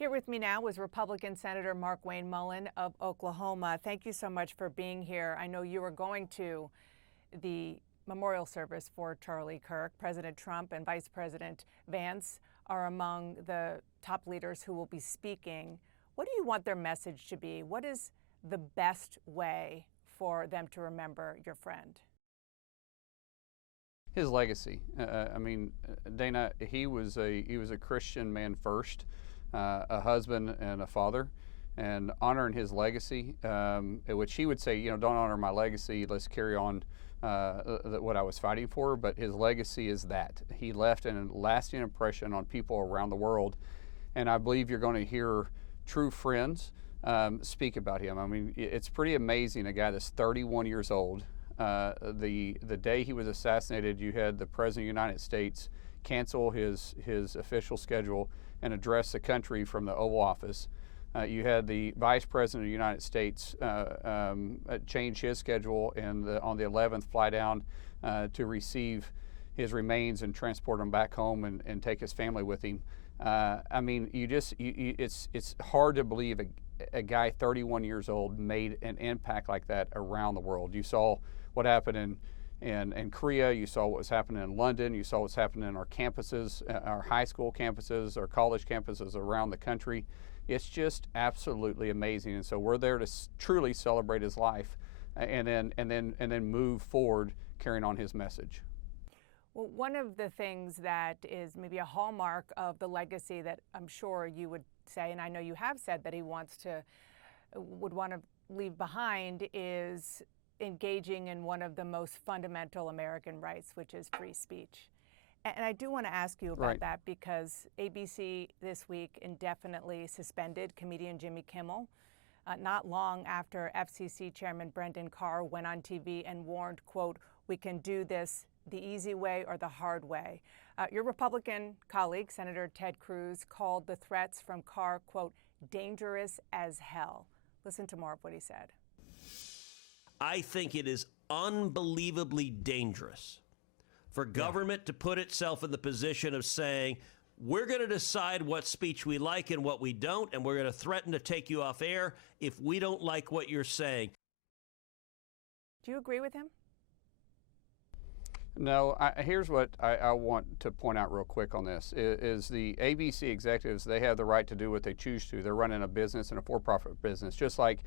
Here with me now is Republican Senator Markwayne Mullin of Oklahoma. Thank you so much for being here. I know you are going to the memorial service for Charlie Kirk. President Trump and Vice President Vance are among the top leaders who will be speaking. What do you want their message to be? What is the best way for them to remember your friend? His legacy. Dana, he was a Christian man first, a husband and a father, and honoring his legacy, which he would say, don't honor my legacy, let's carry on what I was fighting for. But his legacy is that he left a lasting impression on people around the world, and I believe you're going to hear true friends speak about him. I mean, it's pretty amazing. A guy that's 31 years old. The day he was assassinated, you had the President of the United States cancel his official schedule and address the country from the Oval Office. You had the Vice President of the United States change his schedule and on the 11th fly down to receive his remains and transport him back home and take his family with him. It's hard to believe a guy 31 years old made an impact like that around the world. You saw what happened in Korea, you saw what was happening in London, you saw what's happening in our campuses, our high school campuses, our college campuses around the country. It's just absolutely amazing, and so we're there to truly celebrate his life, and then move forward, carrying on his message. Well, one of the things that is maybe a hallmark of the legacy that I'm sure you would say, and I know you have said that he would want to leave behind, is engaging in one of the most fundamental American rights, which is free speech. And I do want to ask you about that because ABC this week indefinitely suspended comedian Jimmy Kimmel, not long after FCC Chairman Brendan Carr went on TV and warned, quote, "We can do this the easy way or the hard way." Your Republican colleague, Senator Ted Cruz, called the threats from Carr, quote, "dangerous as hell." Listen to more of what he said. I think it is unbelievably dangerous for government to put itself in the position of saying, we're going to decide what speech we like and what we don't, and we're going to threaten to take you off air if we don't like what you're saying. Do you agree with him? No, here's what I want to point out real quick on this, is the ABC executives, they have the right to do what they choose to. They're running a business and a for-profit business, just like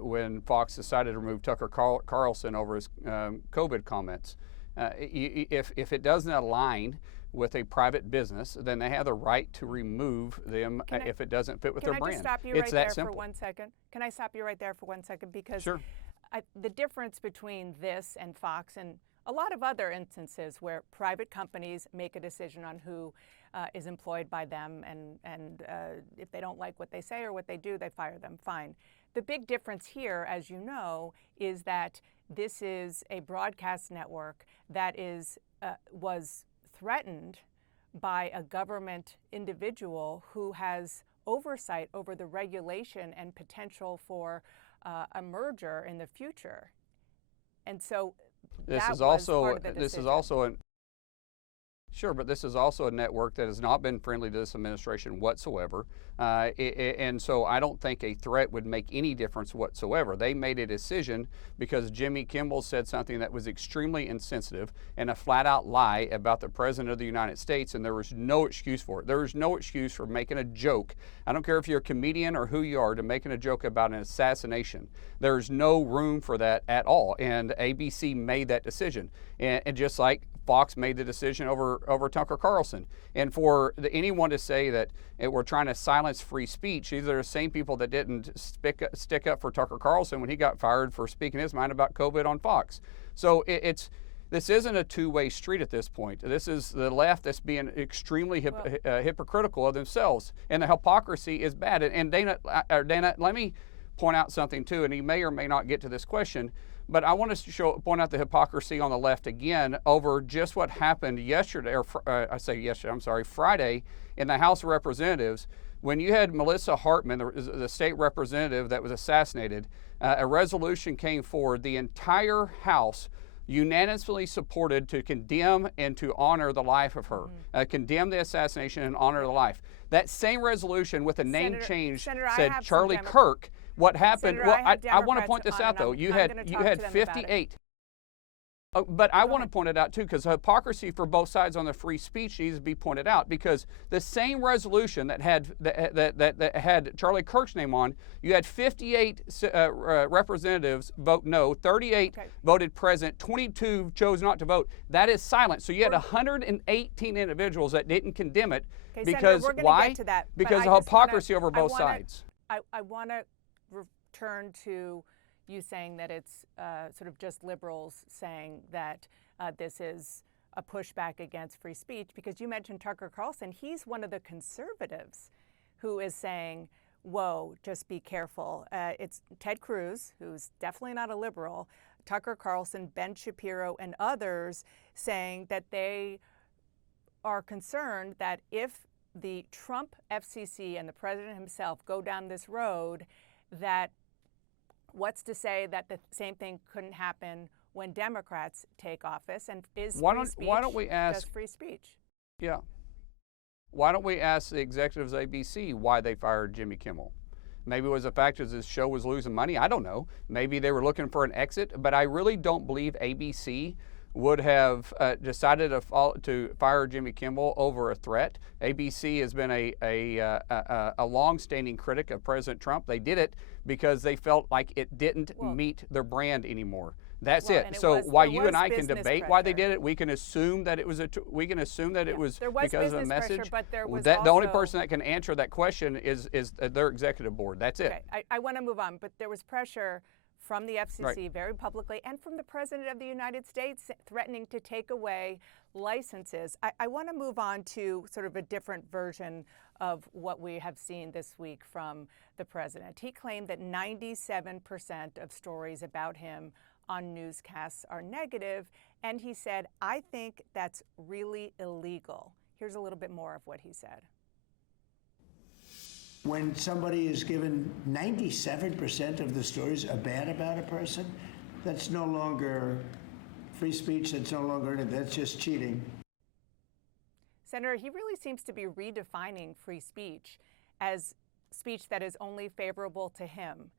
when Fox decided to remove Tucker Carlson over his COVID comments. If it doesn't align with a private business, then they have the right to remove them if it doesn't fit with their brand. Can I just stop you right there for 1 second? Can I stop you right there for 1 second? Because sure. The difference between this and Fox and a lot of other instances where private companies make a decision on who is employed by them, and if they don't like what they say or what they do, they fire them, fine. The big difference here, as you know, is that this is a broadcast network that was threatened by a government individual who has oversight over the regulation and potential for a merger in the future. And so this is also a network that has not been friendly to this administration whatsoever, and so I don't think a threat would make any difference whatsoever. They made a decision because Jimmy Kimmel said something that was extremely insensitive and a flat-out lie about the President of the United States, and there was no excuse for it. There was no excuse for making a joke. I don't care if you're a comedian or who you are, to making a joke about an assassination. There's no room for that at all, and ABC made that decision. And just like Fox made the decision over Tucker Carlson. And for anyone to say that we're trying to silence free speech, these are the same people that didn't stick up for Tucker Carlson when he got fired for speaking his mind about COVID on Fox. So this isn't a two-way street at this point. This is the left that's being extremely hypocritical of themselves, and the hypocrisy is bad. And Dana, let me point out something too, and he may or may not get to this question, but I want to point out the hypocrisy on the left again over just what happened yesterday, Friday in the House of Representatives when you had Melissa Hartman, the state representative that was assassinated. A resolution came forward. The entire House unanimously supported to condemn and to honor the life of her, condemn the assassination and honor the life. That same resolution with a name change said Charlie Kirk. What happened? Well, I want to point this out though. You had 58. But I want to point it out too, because hypocrisy for both sides on the free speech needs to be pointed out, because the same resolution that had Charlie Kirk's name on, you had 58 representatives vote no, 38 voted present, 22 chose not to vote. That is silent. So you had 118 individuals that didn't condemn it because Senator, why? Get to that, because of hypocrisy over both sides. I want to return to you saying that it's sort of just liberals saying that this is a pushback against free speech, because you mentioned Tucker Carlson. He's one of the conservatives who is saying, whoa, just be careful. It's Ted Cruz, who's definitely not a liberal, Tucker Carlson, Ben Shapiro, and others saying that they are concerned that if the Trump FCC and the president himself go down this road, that what's to say that the same thing couldn't happen when Democrats take office? And why don't we ask just free speech? Yeah. Why don't we ask the executives of ABC why they fired Jimmy Kimmel? Maybe it was the fact that his show was losing money. I don't know. Maybe they were looking for an exit. But I really don't believe ABC would have decided to fire Jimmy Kimmel over a threat. ABC has been a long-standing critic of President Trump. They did it because they felt like it didn't meet their brand anymore. That's it. So while you and I can debate why they did it, we can assume that it was it was because of a message. But there was the only person that can answer that question is their executive board. That's it. I want to move on, but there was pressure from the FCC very publicly, and from the President of the United States threatening to take away licenses. I want to move on to sort of a different version of what we have seen this week from the President. He claimed that 97% of stories about him on newscasts are negative, and he said, I think that's really illegal. Here's a little bit more of what he said. When somebody is given 97% of the stories are bad about a person, that's no longer free speech, that's no longer, that's just cheating. Senator, he really seems to be redefining free speech as speech that is only favorable to him.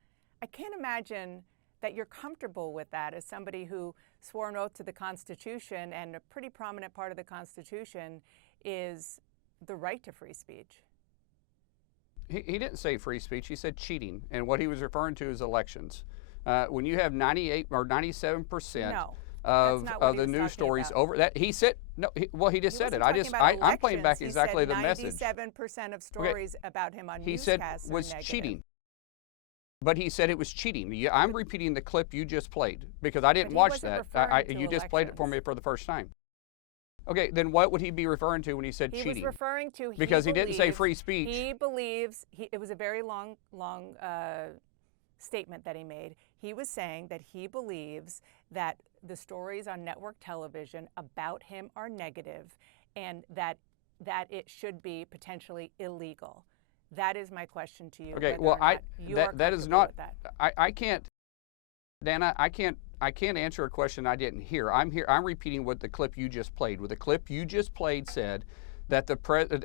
I can't imagine that you're comfortable with that as somebody who swore an oath to the Constitution, and a pretty prominent part of the Constitution is the right to free speech. He didn't say free speech, he said cheating, and what he was referring to is elections. When you have 98 or 97% of the news stories over that, he said he just said it. I'm playing back exactly the message. 97% of stories about him on newscasts he said was cheating. But he said it was cheating. I'm repeating the clip you just played because I didn't watch that. You just played it for me for the first time. Okay, then what would he be referring to when he said cheating? He was referring to because he didn't say free speech. He believes it was a very long statement that he made. He was saying that he believes that the stories on network television about him are negative, and that it should be potentially illegal. That is my question to you. Okay, well, that is not. I can't, Dana. I can't answer a question I didn't hear. I'm repeating what the clip you just played. What the clip you just played said that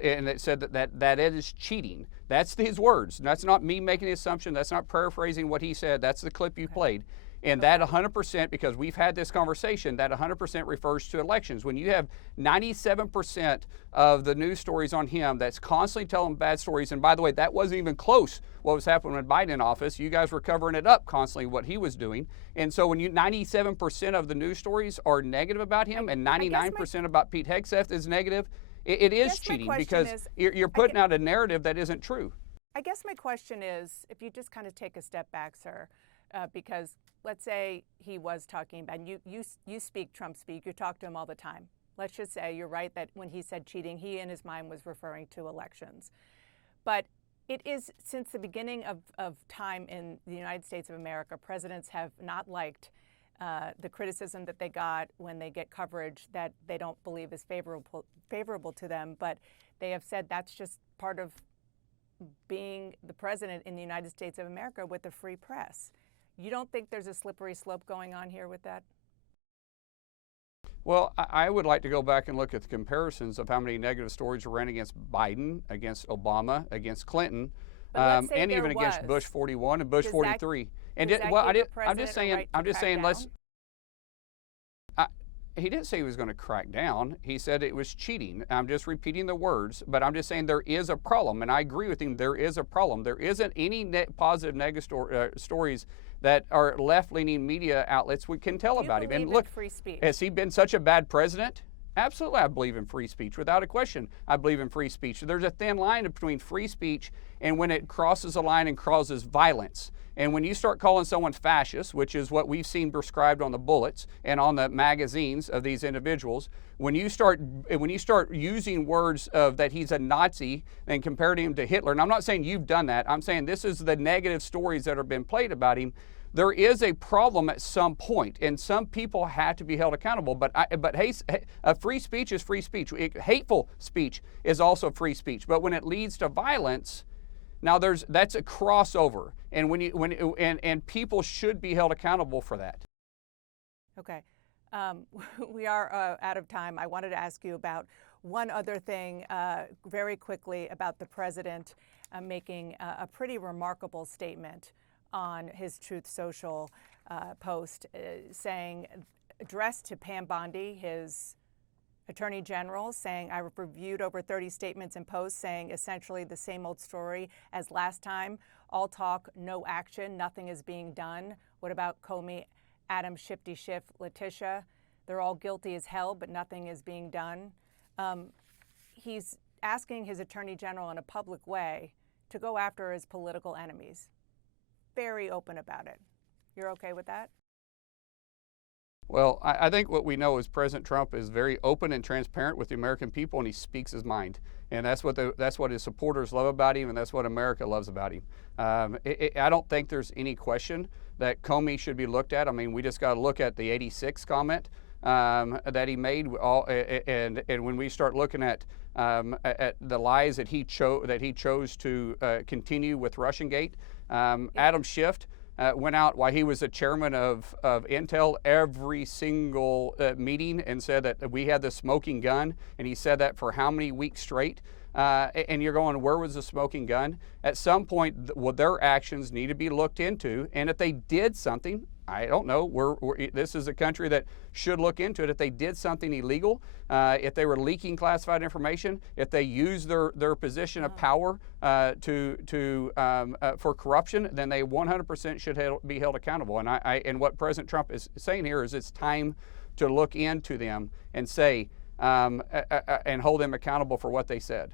and it said that it is cheating. That's his words. That's not me making the assumption. That's not paraphrasing what he said. That's the clip you played. And that 100%, because we've had this conversation, that 100% refers to elections. When you have 97% of the news stories on him that's constantly telling bad stories, and by the way, that wasn't even close what was happening when Biden in office. You guys were covering it up constantly, what he was doing. And so when 97% of the news stories are negative about him and 99% about Pete Hegseth is negative, it is cheating because you're putting out a narrative that isn't true. I guess my question is, if you just kind of take a step back, sir, because let's say he was talking about, you speak Trump speak, you talk to him all the time. Let's just say you're right that when he said cheating, he in his mind was referring to elections. But it is, since the beginning of time in the United States of America, presidents have not liked the criticism that they got when they get coverage that they don't believe is favorable to them. But they have said that's just part of being the president in the United States of America with a free press. You don't think there's a slippery slope going on here with that? Well, I would like to go back and look at the comparisons of how many negative stories were ran against Biden, against Obama, against Clinton, But let's say and there even against was. Bush 41 and Bush Does that- 43. And does that give a I'm just president a saying, right to I'm just crack saying, let's. down? He didn't say he was going to crack down. He said it was cheating. I'm just repeating the words, but I'm just saying there is a problem, and I agree with him. There is a problem. There isn't any positive negative stories that our left-leaning media outlets can tell Do you about him. believe And in look, free speech? has he been such a bad president? Absolutely, I believe in free speech. Without a question, I believe in free speech. There's a thin line between free speech and when it crosses a line and causes violence. And when you start calling someone fascist, which is what we've seen prescribed on the bullets and on the magazines of these individuals, when you start using words of that he's a Nazi and comparing him to Hitler, and I'm not saying you've done that, I'm saying this is the negative stories that have been played about him. There is a problem at some point, and some people have to be held accountable. But free speech is free speech. Hateful speech is also free speech. But when it leads to violence, now that's a crossover, and people should be held accountable for that. Okay. We are out of time. I wanted to ask you about one other thing very quickly about the president making a pretty remarkable statement on his Truth Social post, saying, addressed to Pam Bondi, his Attorney General, saying, I reviewed over 30 statements and posts saying essentially the same old story as last time. All talk, no action, nothing is being done. What about Comey, Adam, Shifty Schiff, Letitia? They're all guilty as hell, but nothing is being done. He's asking his Attorney General in a public way to go after his political enemies. Very open about it. You're okay with that? Well, I think what we know is President Trump is very open and transparent with the American people, and he speaks his mind. And that's what his supporters love about him, and that's what America loves about him. I don't think there's any question that Comey should be looked at. I mean, we just got to look at the 86 comment that he made, and when we start looking at the lies that he chose to continue with Russiagate, Adam Schiff went out while he was the chairman of Intel every single meeting and said that we had the smoking gun, and he said that for how many weeks straight. And you're going, where was the smoking gun? At some point, their actions need to be looked into, and if they did something, I don't know, this is a country that should look into it. If they did something illegal, if they were leaking classified information, if they used their position of power for corruption, then they 100% should be held accountable. And what President Trump is saying here is it's time to look into them and say, and hold them accountable for what they said.